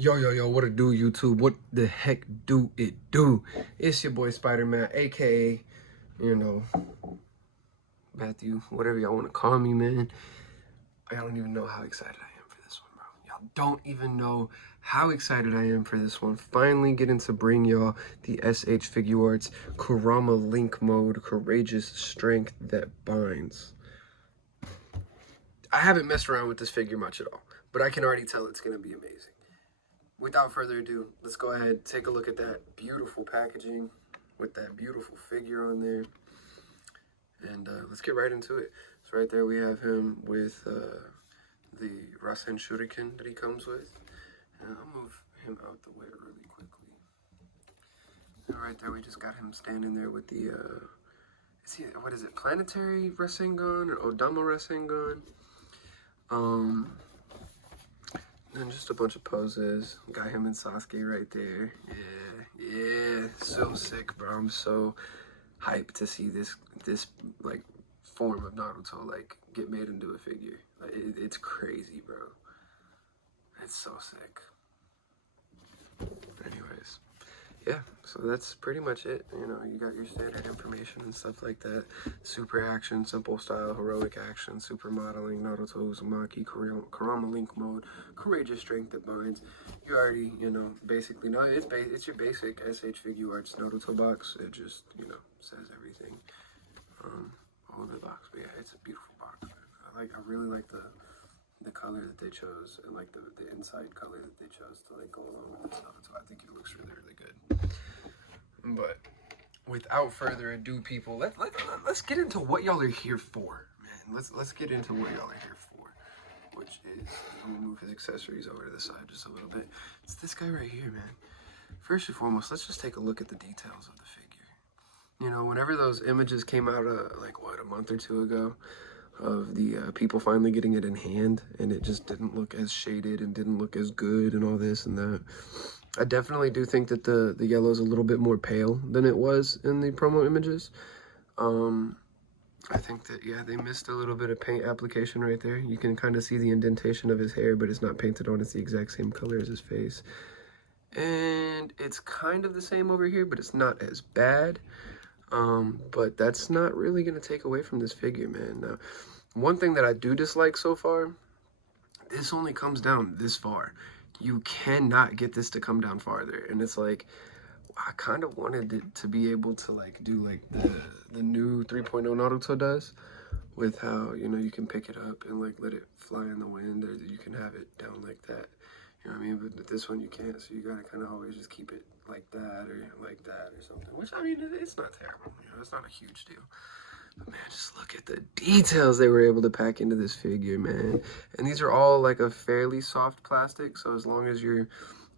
Yo, what it do, YouTube? What the heck do it do? It's your boy Spider-Man, aka, you know, Matthew, whatever y'all want to call me, man. I don't even know how excited I am for this one, bro. Y'all don't even know how excited I am for this one. Finally getting to bring y'all the SH Figure Arts Kurama Link Mode Courageous Strength That Binds. I haven't messed around with this figure much at all, but I can already tell it's going to be amazing. Without further ado, let's go ahead, take a look at that beautiful packaging with that beautiful figure on there. And let's get right into it. So right there we have him with the Rasen Shuriken that he comes with. And I'll move him out the way really quickly. And right there we just got him standing there with the, what is it, Planetary Rasengan or Odama Rasengan? And just a bunch of poses. Got him and Sasuke right there. Yeah, so sick, bro. I'm so hyped to see this like form of Naruto like get made into a figure. Like, it's crazy, bro. It's so sick. Anyways, yeah, so that's pretty much it. You know, you got your standard information and stuff like that. Super action, simple style, heroic action, super modeling, Naruto Uzumaki, Kurama Link Mode, courageous strength that binds. You already, you know, basically know it's your basic SH Figure Arts Naruto box. It just, you know, says everything all in the box. But yeah, it's a beautiful box, man. I really like the color that they chose, and like the inside color that they chose to like go along with this stuff. So I think it looks really good. But without further ado, people, let's get into what y'all are here for, man. Let's get into what y'all are here for, which is, I'm gonna move his accessories over to the side just a little bit. It's this guy right here, man. First and foremost, let's just take a look at the details of the figure. You know, whenever those images came out, like what, a month or two ago, of the people finally getting it in hand, and it just didn't look as shaded and didn't look as good and all this and that. I definitely do think that the yellow is a little bit more pale than it was in the promo images. I think that, yeah, they missed a little bit of paint application right there. You can kind of see the indentation of his hair, but it's not painted on. It's the exact same color as his face. And it's kind of the same over here, but it's not as bad. But that's not really going to take away from this figure, man. Now, one thing that I do dislike so far, this only comes down this far. You cannot get this to come down farther. And it's like, I kind of wanted it to be able to like do like the new 3.0 Naruto does, with how, you know, you can pick it up and like let it fly in the wind, or you can have it down like that. You know what I mean? But this one you can't, so you gotta kind of always just keep it like that or like that or something. Which, I mean, it's not terrible. You know, it's not a huge deal. But man, just look at the details they were able to pack into this figure, man. And these are all like a fairly soft plastic, so as long as you're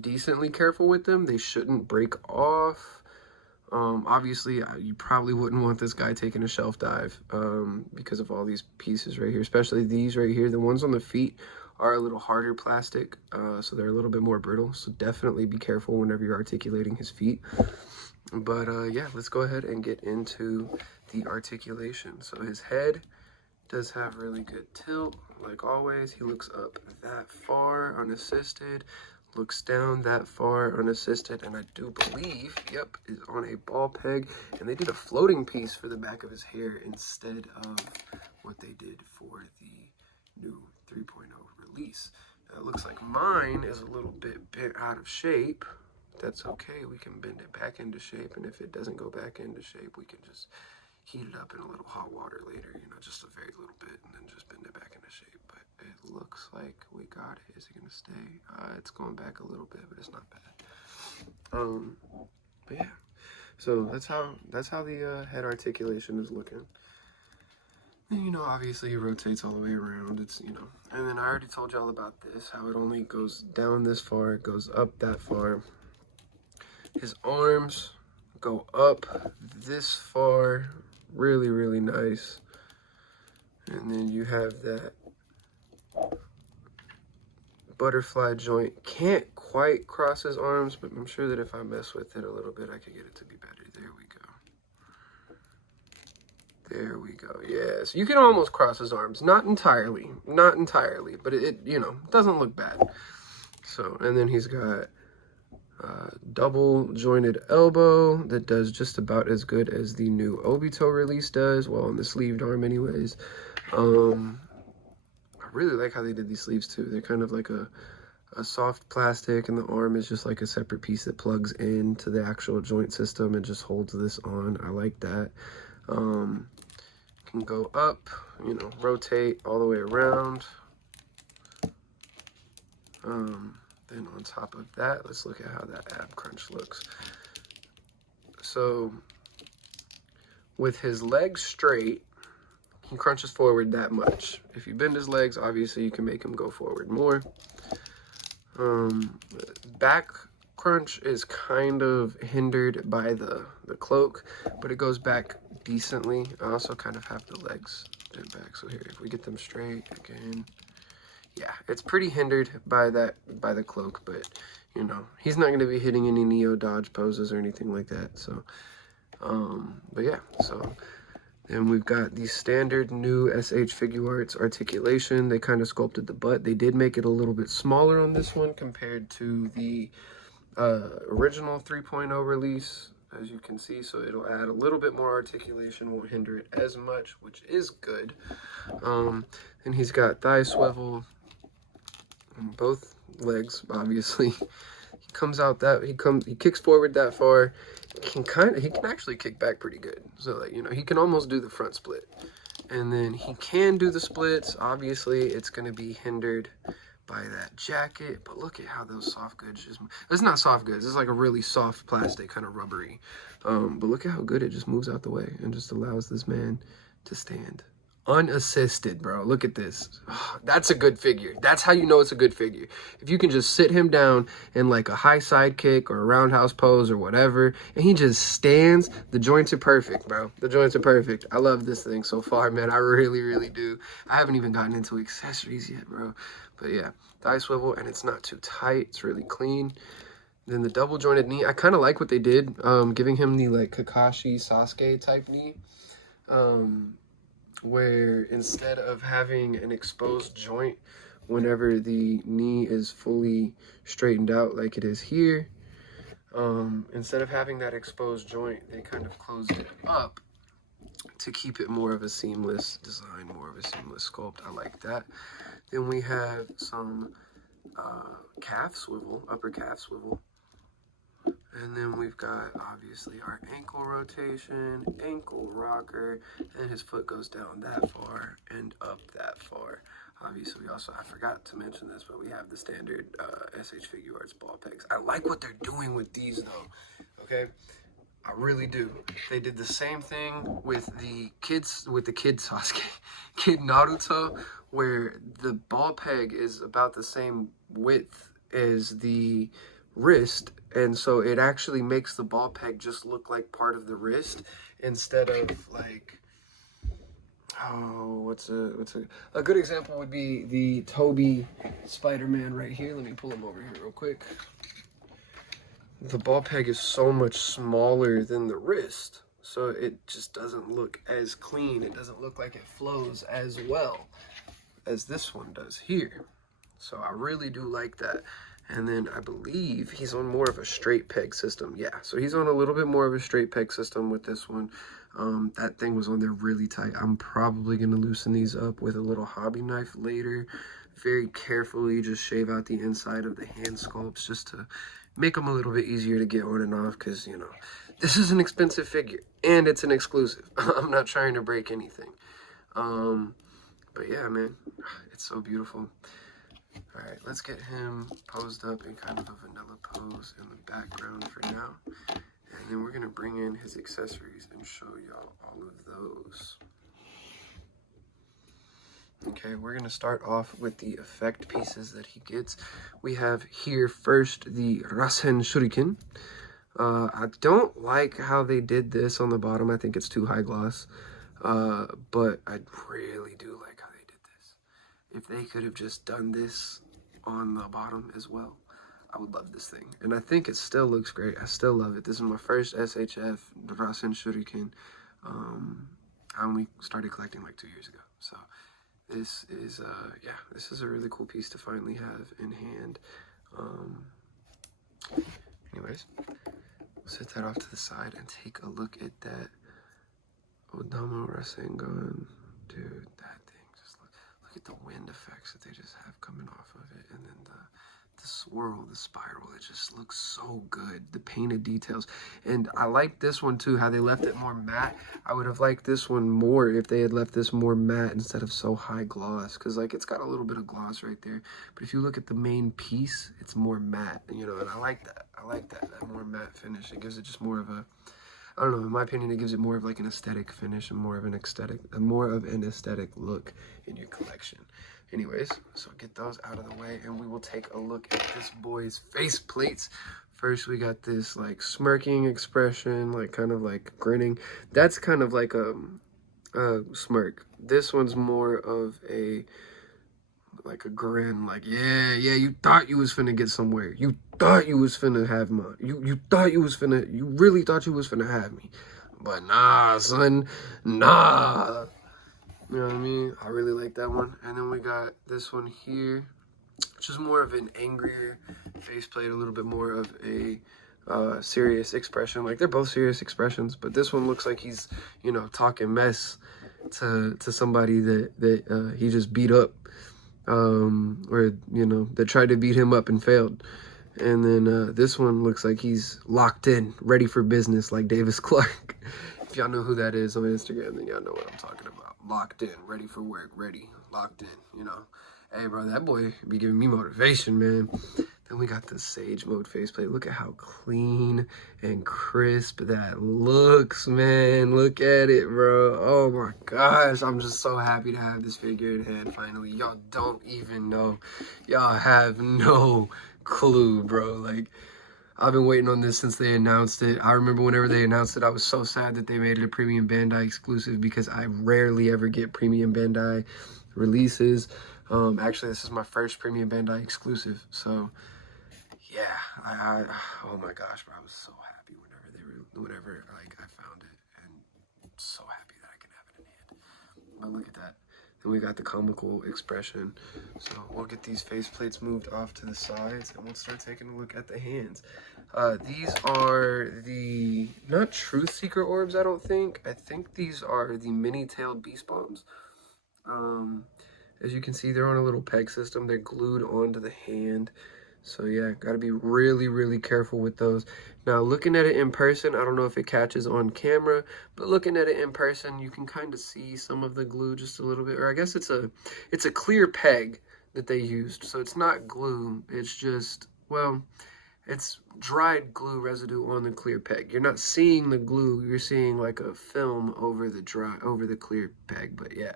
decently careful with them, they shouldn't break off. Obviously, you probably wouldn't want this guy taking a shelf dive because of all these pieces right here, especially these right here. The ones on the feet are a little harder plastic, so they're a little bit more brittle. So definitely be careful whenever you're articulating his feet. But yeah, let's go ahead and get into the articulation. So his head does have really good tilt, like always. He looks up that far unassisted, looks down that far unassisted, and I do believe, yep, is on a ball peg. And they did a floating piece for the back of his hair instead of what they did for the new 3.0 release. Now, it looks like mine is a little bit bent out of shape. That's okay, we can bend it back into shape, and if it doesn't go back into shape, we can just heat it up in a little hot water later, you know, just a very little bit, and then just bend it back into shape. But it looks like we got it. Is it gonna stay? It's going back a little bit, but it's not bad. But yeah, so that's how the head articulation is looking. And, you know, obviously it rotates all the way around. It's, you know, and then I already told y'all about this, how it only goes down this far, it goes up that far. His arms go up this far, really nice. And then you have that butterfly joint. Can't quite cross his arms, but I'm sure that if I mess with it a little bit, I can get it to be better. There we go. There we go. Yes, you can almost cross his arms. Not entirely, but it, you know, doesn't look bad. So, and then he's got double jointed elbow that does just about as good as the new Obito release does, well, on the sleeved arm anyways. I really like how they did these sleeves too. They're kind of like a soft plastic, and the arm is just like a separate piece that plugs into the actual joint system and just holds this on. I like that. Can go up, you know, rotate all the way around. Then on top of that, let's look at how that ab crunch looks. So with his legs straight, he crunches forward that much. If you bend his legs, obviously you can make him go forward more. Back crunch is kind of hindered by the cloak, but it goes back decently. I also kind of have the legs bent back. So here, if we get them straight again, yeah, it's pretty hindered by the cloak, but you know, he's not going to be hitting any neo dodge poses or anything like that. So, but yeah, so then we've got the standard new SH Figuarts articulation. They kind of sculpted the butt. They did make it a little bit smaller on this one compared to the original 3.0 release, as you can see. So it'll add a little bit more articulation, won't hinder it as much, which is good. And he's got thigh swivel on both legs, obviously. He comes out that he kicks forward that far. He can actually kick back pretty good. So like, you know, he can almost do the front split. And then he can do the splits. Obviously, it's going to be hindered by that jacket, but look at how those soft goods just, it's not soft goods, it's like a really soft plastic, kind of rubbery. But look at how good it just moves out the way and just allows this man to stand unassisted, bro. Look at this. That's a good figure. That's how you know it's a good figure. If you can just sit him down in like a high side kick or a roundhouse pose or whatever, and he just stands, the joints are perfect, bro. The joints are perfect. I love this thing so far, man. I really, really do. I haven't even gotten into accessories yet, bro. But yeah, thigh swivel, and it's not too tight. It's really clean. Then the double jointed knee. I kind of like what they did, giving him the like Kakashi Sasuke type knee. Where instead of having an exposed joint whenever the knee is fully straightened out like it is here, instead of having that exposed joint, they kind of closed it up to keep it more of a seamless design, more of a seamless sculpt. I like that. Then we have some calf swivel, upper calf swivel. And then we've got, obviously, our ankle rotation, ankle rocker, and his foot goes down that far and up that far. Obviously, we also, I forgot to mention this, but we have the standard SH Figuarts ball pegs. I like what they're doing with these, though, okay? I really do. They did the same thing with the kid Sasuke, Kid Naruto, where the ball peg is about the same width as the wrist, and so it actually makes the ball peg just look like part of the wrist instead of like, oh, what's a good example would be the Toby Spider-Man right here. Let me pull him over here real quick. The ball peg is so much smaller than the wrist, so it just doesn't look as clean. It doesn't look like it flows as well as this one does here. So I really do like that. And then I believe he's on more of a straight peg system. Yeah, so he's on a little bit more of a straight peg system with this one. That thing was on there really tight. I'm probably going to loosen these up with a little hobby knife later. Very carefully just shave out the inside of the hand sculpts just to make them a little bit easier to get on and off, because, you know, this is an expensive figure and it's an exclusive. I'm not trying to break anything. But yeah, man, it's so beautiful. All right, let's get him posed up in kind of a vanilla pose in the background for now. And then we're going to bring in his accessories and show y'all all of those. Okay, we're going to start off with the effect pieces that he gets. We have here first the Rasen Shuriken. I don't like how they did this on the bottom. I think it's too high gloss. But I really do like how they did this. If they could have just done this on the bottom as well, I would love this thing. And I think it still looks great. I still love it. This is my first SHF Rasen Shuriken. I only started collecting like 2 years ago. So this is, yeah, this is a really cool piece to finally have in hand. Anyways, we'll set that off to the side and take a look at that Odama Rasengan. Dude, that thing, just look at the wind effects that they just have coming off of it, and then the swirl, the spiral, it just looks so good. The painted details, and I like this one too, how they left it more matte. I would have liked this one more if they had left this more matte instead of so high gloss, because like it's got a little bit of gloss right there, but if you look at the main piece, it's more matte, you know, and I like that. I like that more matte finish. It gives it just more of a, I don't know, in my opinion, it gives it more of like an aesthetic finish and more of an aesthetic look in your collection. Anyways, so get those out of the way and we will take a look at this boy's face plates. First, we got this like smirking expression, like kind of like grinning. That's kind of like a smirk. This one's more of a like a grin, like yeah, you thought you was finna get somewhere. You thought you was finna have mine. You thought you was finna, you really thought you was finna have me. But nah, son, nah. You know what I mean? I really like that one. And then we got this one here, which is more of an angrier faceplate, a little bit more of a serious expression. Like they're both serious expressions, but this one looks like he's, you know, talking mess to somebody that he just beat up, or you know, that tried to beat him up and failed. And then this one looks like he's locked in, ready for business, like Davis Clark. If y'all know who that is on Instagram, then y'all know what I'm talking about. Locked in, ready for work, ready, locked in, you know. Hey, bro, that boy be giving me motivation, man. Then we got the Sage Mode faceplate. Look at how clean and crisp that looks, man. Look at it, bro. Oh, my gosh. I'm just so happy to have this figure in hand, finally. Y'all don't even know. Y'all have no clue, bro. Like, I've been waiting on this since they announced it. I remember whenever they announced it, I was so sad that they made it a premium Bandai exclusive because I rarely ever get premium Bandai releases. Actually, this is my first premium Bandai exclusive. So, yeah, oh my gosh, bro, I was so happy whenever like I found it, and so happy that I can have it in hand. But look at that. Then we got the comical expression. So we'll get these faceplates moved off to the sides and we'll start taking a look at the hands. These are the, not Truth Seeker orbs, I don't think. I think these are the mini-tailed beast bombs. As you can see, they're on a little peg system. They're glued onto the hand. So yeah, gotta be really, really careful with those. Now, looking at it in person, I don't know if it catches on camera, but looking at it in person, you can kind of see some of the glue just a little bit. Or I guess it's a clear peg that they used. So it's not glue, it's just, well, it's dried glue residue on the clear peg. You're not seeing the glue, you're seeing like a film over the clear peg. But yeah,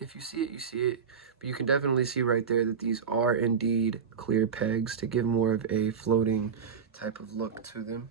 if you see it, you see it. But you can definitely see right there that these are indeed clear pegs to give more of a floating type of look to them.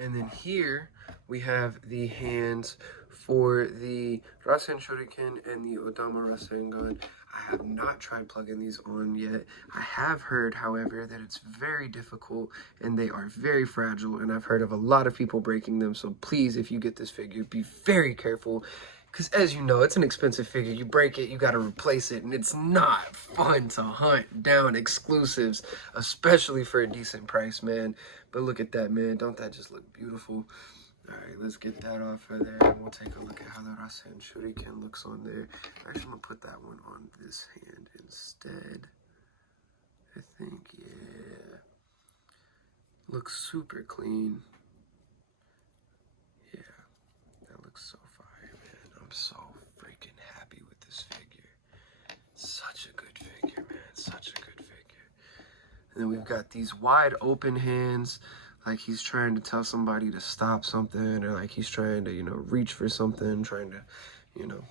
And then here we have the hands for the Rasen Shuriken and the Odama Rasengan. I have not tried plugging these on yet. I have heard, however, that it's very difficult and they are very fragile, and I've heard of a lot of people breaking them. So please, if you get this figure, be very careful. Because as you know, it's an expensive figure. You break it, you got to replace it. And it's not fun to hunt down exclusives, especially for a decent price, man. But look at that, man. Don't that just look beautiful? All right, let's get that off of there. And we'll take a look at how the Rasen Shuriken looks on there. Actually, I'm going to put that one on this hand instead. I think, yeah. Looks super clean. Yeah, that looks so fire, man. I'm so freaking happy with this figure. Such a good figure, man. Such a good figure. And then we've got these wide open hands, like he's trying to tell somebody to stop something, or like he's trying to, you know, reach for something, trying to, you know.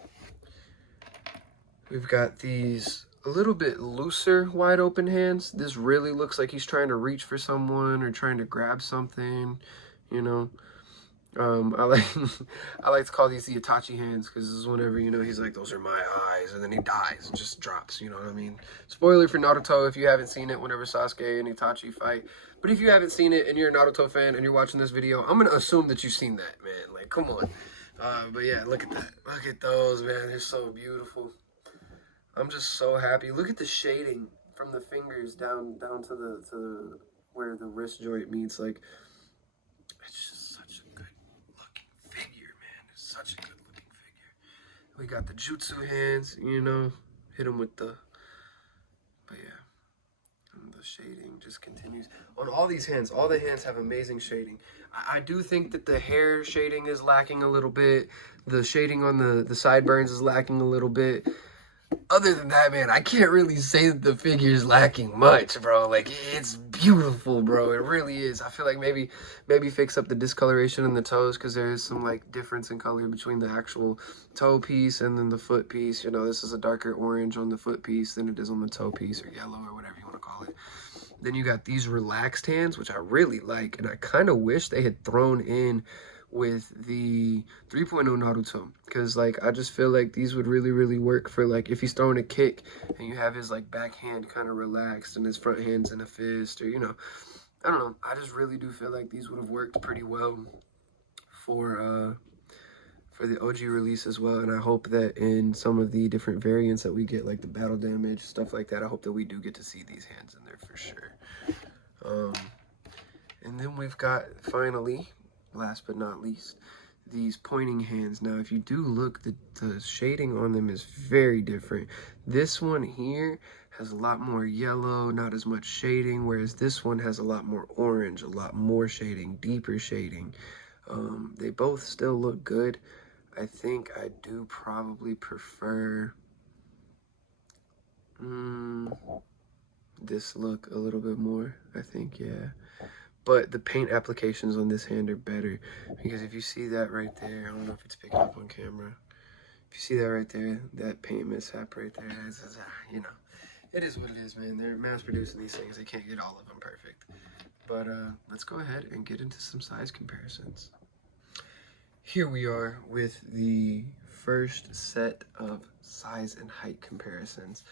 We've got these a little bit looser wide open hands. This really looks like he's trying to reach for someone or trying to grab something, you know. I like to call these the Itachi hands, because this is whenever, you know, he's like, those are my eyes, and then he dies and just drops, you know what I mean? Spoiler for Naruto if you haven't seen it, whenever Sasuke and Itachi fight. But if you haven't seen it and you're a Naruto fan and you're watching this video, I'm gonna assume that you've seen that, man. Like, come on. But yeah, look at that. Look at those, man. They're so beautiful. I'm just so happy. Look at the shading from the fingers down to the where the wrist joint meets. Like, it's just such a good looking figure, man. It's such a good looking figure. We got the jutsu hands, you know, hit him with the, but yeah. The shading just continues on all these hands. All the hands have amazing shading. I do think that the hair shading is lacking a little bit. The shading on the sideburns is lacking a little bit. Other than that, man, I can't really say that the figure is lacking much, bro. Like, it's beautiful, bro. It really is. I feel like maybe fix up the discoloration in the toes, because there is some like difference in color between the actual toe piece and then the foot piece. You know, this is a darker orange on the foot piece than it is on the toe piece, or yellow, or whatever you want to call it. Then you got these relaxed hands, which I really like, and I kind of wish they had thrown in with the 3.0 Naruto, because like I just feel like these would really work for like if he's throwing a kick and you have his like back hand kind of relaxed and his front hand's in a fist, or you know, I don't know, I just really do feel like these would have worked pretty well for the OG release as well. And I hope that in some of the different variants that we get, like the battle damage, stuff like that, I hope that we do get to see these hands in there for sure. And then we've got, finally, last but not least, these pointing hands. Now, if you do look, the shading on them is very different. This one here has a lot more yellow, not as much shading, whereas this one has a lot more orange, a lot more shading, deeper shading. They both still look good. I think I do probably prefer this look a little bit more, I think, yeah. But the paint applications on this hand are better, because if you see that right there, I don't know if it's picking up on camera. If you see that right there, that paint mishap right there, you know, it is what it is, man. They're mass producing these things. They can't get all of them perfect. But let's go ahead and get into some size comparisons. Here we are with the first set of size and height comparisons.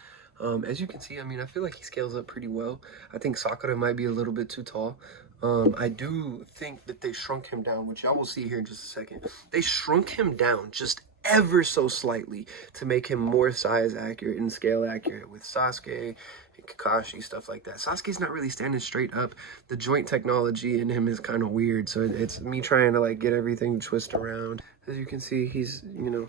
As you can see, I mean, I feel like he scales up pretty well. I think Sakura might be a little bit too tall. I do think that they shrunk him down, which y'all will see here in just a second. They shrunk him down just ever so slightly to make him more size accurate and scale accurate with Sasuke and Kakashi, stuff like that. Sasuke's not really standing straight up. The joint technology in him is kind of weird, so it's me trying to like get everything to twist around. As you can see, he's, you know,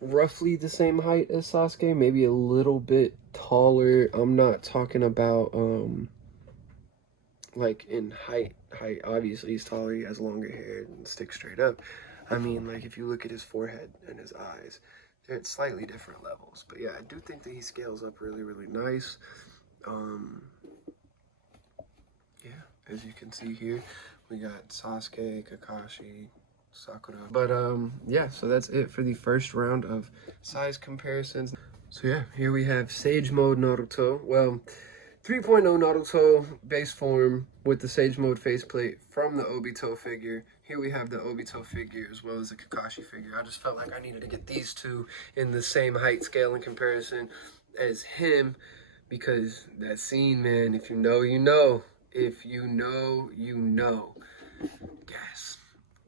roughly the same height as Sasuke, maybe a little bit taller. I'm not talking about like in height obviously he's taller, he has longer hair and sticks straight up. I mean, like if you look at his forehead and his eyes, they're at slightly different levels. But yeah, I do think that he scales up really nice. Yeah, as you can see here, we got Sasuke, Kakashi, Sakura. But yeah, so that's it for the first round of size comparisons. So yeah, here we have Sage Mode Naruto. Well, 3.0 Naruto base form with the Sage Mode faceplate from the Obito figure. Here we have the Obito figure as well as the Kakashi figure. I just felt like I needed to get these two in the same height scale in comparison as him, because that scene, man, if you know, you know. If you know, you know.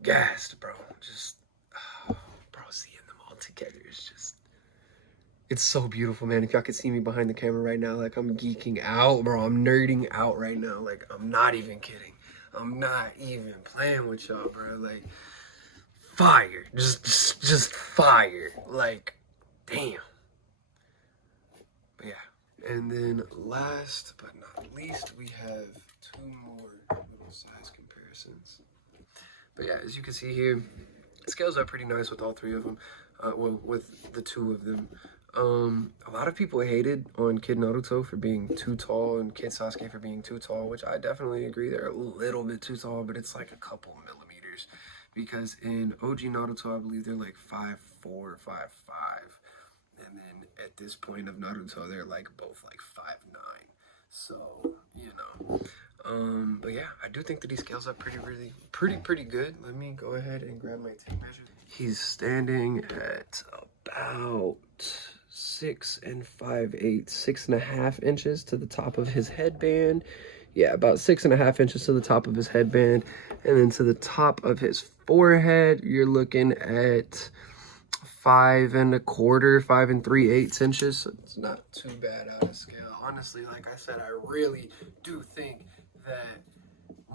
Gassed, bro. Just, oh, bro, seeing them all together is just, it's so beautiful, man. If y'all could see me behind the camera right now, like I'm geeking out, bro. I'm nerding out right now. Like, I'm not even kidding. I'm not even playing with y'all, bro. Like, fire. Just fire. Like, damn. But yeah. And then last but not least, we have two more little size comparisons. But yeah, as you can see here, it scales up pretty nice with all three of them. Well, with the two of them. A lot of people hated on Kid Naruto for being too tall and Kid Sasuke for being too tall, which I definitely agree. They're a little bit too tall, but it's like a couple millimeters. Because in OG Naruto, I believe they're like 5'4", 5'5". And then at this point of Naruto, they're like both like 5'9". So, you know. But yeah, I do think that he scales up pretty good. Let me go ahead and grab my tape measure. He's standing at about 6 5/8, 6.5 inches to the top of his headband. Yeah, about 6.5 inches to the top of his headband. And then to the top of his forehead, you're looking at 5 1/4, 5 3/8 inches. So it's not too bad out of scale. Honestly, like I said, I really do think that,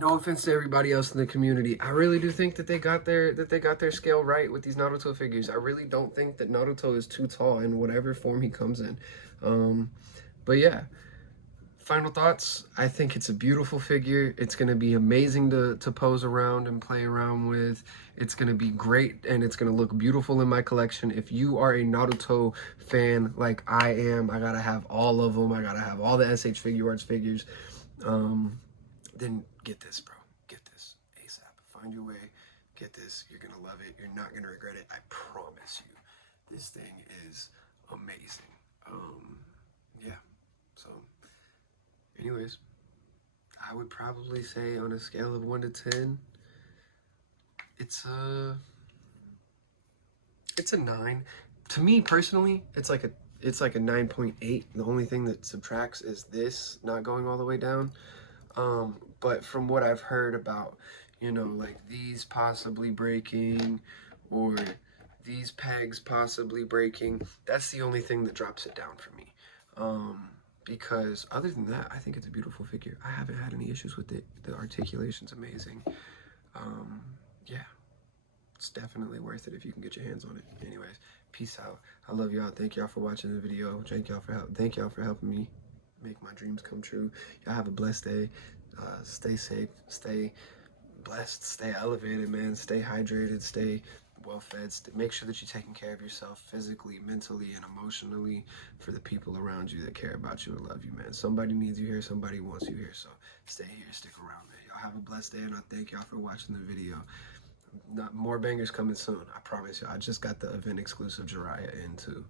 no offense to everybody else in the community, I really do think that they got their scale right with these Naruto figures. I really don't think that Naruto is too tall in whatever form he comes in. But yeah, final thoughts. I think it's a beautiful figure. It's going to be amazing to pose around and play around with. It's going to be great, and it's going to look beautiful in my collection. If you are a Naruto fan like I am, I got to have all of them. I got to have all the SH Figuarts figures. Then get this, bro. Get this ASAP. Find your way. Get this. You're going to love it. You're not going to regret it. I promise you. This thing is amazing. Yeah. So, anyways, I would probably say on a scale of 1 to 10, it's a 9. To me personally, it's like a 9.8. The only thing that subtracts is this not going all the way down. But from what I've heard about, you know, like these possibly breaking or these pegs possibly breaking, that's the only thing that drops it down for me. Because other than that, I think it's a beautiful figure. I haven't had any issues with it. The articulation's amazing. Yeah, it's definitely worth it if you can get your hands on it. Anyways, peace out. I love y'all. Thank y'all for watching the video. Thank y'all for helping me make my dreams come true. Y'all have a blessed day. Stay safe, stay blessed, stay elevated, man. Stay hydrated, stay well fed. Make sure that you're taking care of yourself physically, mentally, and emotionally for the people around you that care about you and love you, man. Somebody needs you here, somebody wants you here, so stay here, stick around, man. Y'all have a blessed day, and I thank y'all for watching the video. More bangers coming soon, I promise you. I just got the event exclusive Jiraiya in too.